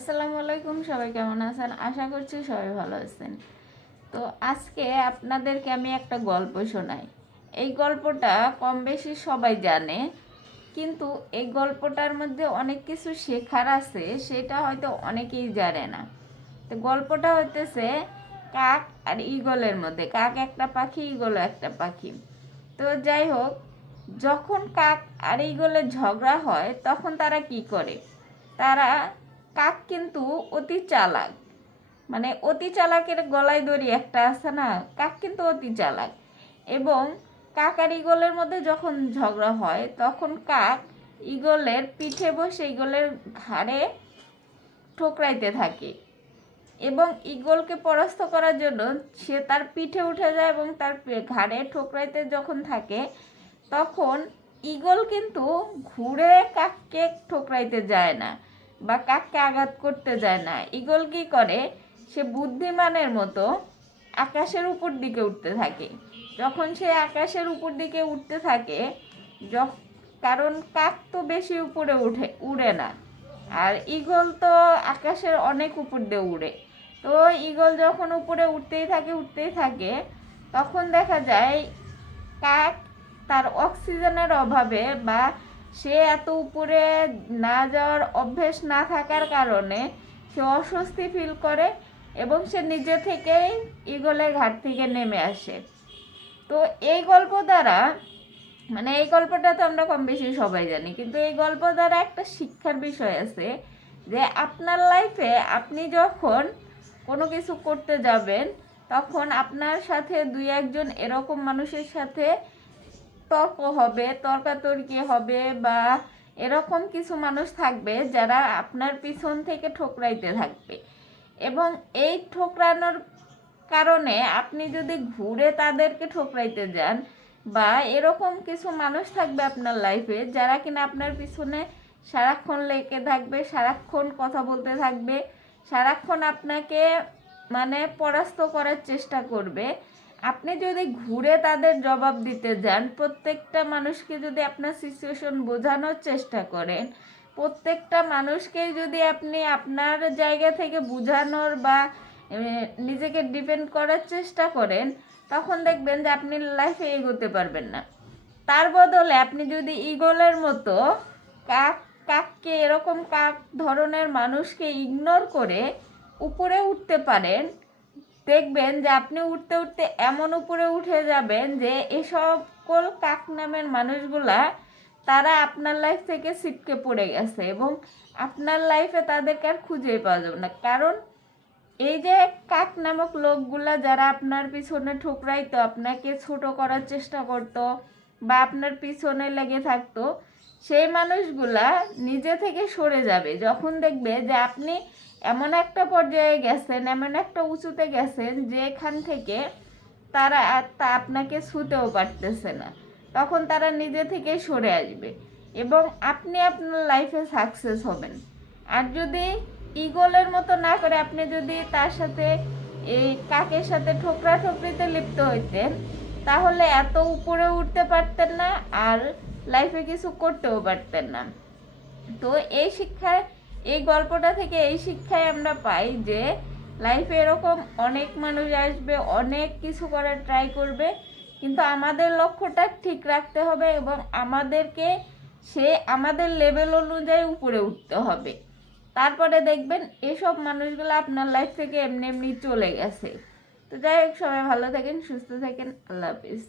আসসালামু আলাইকুম, সবাই কেমন আছেন? আশা করছি সবাই ভালো আছেন। তো আজকে আপনাদেরকে আমি একটা গল্প শোনাই। এই গল্পটা কম বেশি সবাই জানে, কিন্তু এই গল্পটার মধ্যে অনেক কিছু শেখার আছে, সেটা হয়তো অনেকেই জানে না। তো গল্পটা হইতেছে কাক আর ঈগলের মধ্যে। কাক একটা পাখি, ঈগল একটা পাখি। তো যাই হোক, যখন কাক আর ঈগলের ঝগড়া হয় তখন তারা কি করে? তারা কাক কিন্তু অতি চালাক, মানে অতি চালাকের গলায় দড়ি একটা আছে না, কাক কিন্তু অতি চালাক। এবং কাক আর ঈগলের মধ্যে যখন ঝগড়া হয় তখন কাক ঈগলের পিঠে বসে ঈগলের ঘাড়ে ঠোকরাইতে থাকে, এবং ঈগলকে পরাস্ত করার জন্য সে তার পিঠে উঠে যায় এবং তার ঘাড়ে ঠোকরাইতে যখন থাকে তখন ঈগল কিন্তু ঘুরে কাককে ঠোকরাইতে যায় না বা কাককে আঘাত করতে যায় না। ঈগল কী করে, সে বুদ্ধিমানের মতো আকাশের উপর দিকে উঠতে থাকে। যখন সে আকাশের উপর দিকে উঠতে থাকে, কারণ কাক তো বেশি উপরে উড়ে না, আর ঈগল তো আকাশের অনেক উপর দিয়ে উড়ে। তো ঈগল যখন উপরে উঠতেই থাকে তখন দেখা যায় কাক তার অক্সিজেনের অভাবে বা সে এত উপরে না যাওয়ার অভ্যেস না থাকার কারণে সে অস্বস্তি ফিল করে এবং সে নিজে থেকেই ঈগলের ঘাট থেকে নেমে আসে। তো এই গল্প দ্বারা, মানে এই গল্পটা তো আমরা কম বেশি সবাই জানি, কিন্তু এই গল্প দ্বারা একটা শিক্ষার বিষয় আছে যে আপনার লাইফে আপনি যখন কোনো কিছু করতে যাবেন তখন আপনার সাথে দুই একজন এরকম মানুষের সাথে তর্কাতর্কি হবে বা এরকম কিছু মানুষ থাকবে যারা আপনার পিছন থেকে ঠোকরাইতে থাকবে, এবং এই ঠোকরানোর কারণে আপনি যদি ঘুরে তাদেরকে ঠোকরাইতে যান, বা এরকম কিছু মানুষ থাকবে আপনার লাইফে যারা কিনা আপনার পিছনে সারাক্ষণ লেগে থাকবে, সারাক্ষণ কথা বলতে থাকবে, সারাক্ষণ আপনাকে মানে পরাস্ত করার চেষ্টা করবে। আপনি যদি ঘুরে তাদের জবাব দিতে যান, প্রত্যেকটা মানুষকে যদি আপনার সিচুয়েশন বোঝানোর চেষ্টা করেন, প্রত্যেকটা মানুষকেই যদি আপনি আপনার জায়গা থেকে বোঝানোর বা নিজেকে ডিপেন্ড করার চেষ্টা করেন, তখন দেখবেন যে আপনি লাইফে এগোতে পারবেন না। তার বদলে আপনি যদি ঈগলের মতো কাককে এরকম কাক ধরনের মানুষকে ইগনোর করে উপরে উঠতে পারেন, দেখবেন যে আপনি উঠতে উঠতে এমন উপরে উঠে যাবেন যে এসকল কাক নামের মানুষগুলা তারা আপনার লাইফ থেকে ছিটকে পড়ে গেছে এবং আপনার লাইফে তাদেরকে আর খুঁজেই পাওয়া যাবে না। কারণ এই যে কাক নামক লোকগুলা যারা আপনার পিছনে ঠুকরাইতো, আপনাকে ছোট করার চেষ্টা করতো বা আপনার পিছনে লেগে থাকতো, সেই মানুষগুলা নিজে থেকে সরে যাবে যখন দেখবে যে আপনি এমন একটা পর্যায়ে গেছেন, এমন একটা উঁচুতে গেছেন যেখান থেকে তারা আপনাকে ছুঁতেও পারতেছে না। তখন তারা নিজে থেকে সরে আসবে এবং আপনি আপনার লাইফে সাকসেস হবেন। আর যদি ঈগলের মতো না করে আপনি যদি তার সাথে এই কাকের সাথে ঠোকরাঠুকরিতে লিপ্ত হইতেন, তাহলে এত উপরে উঠতে পারতেন না আর লাইফে কিছু করতেও পারতেন না। তো এই গল্পটা থেকে এই শিক্ষায় আমরা পাই যে লাইফে এরকম অনেক মানুষ আসবে, অনেক কিছু করার ট্রাই করবে, কিন্তু আমাদের লক্ষ্যটা ঠিক রাখতে হবে এবং আমাদেরকে আমাদের লেভেল অনুযায়ী উপরে উঠতে হবে। তারপরে দেখবেন এসব মানুষগুলো আপনার লাইফ থেকে এমনি এমনি চলে গেছে। তো যাই হোক, সবাই ভালো থাকেন, সুস্থ থাকেন, আল্লাহ হাফিজ।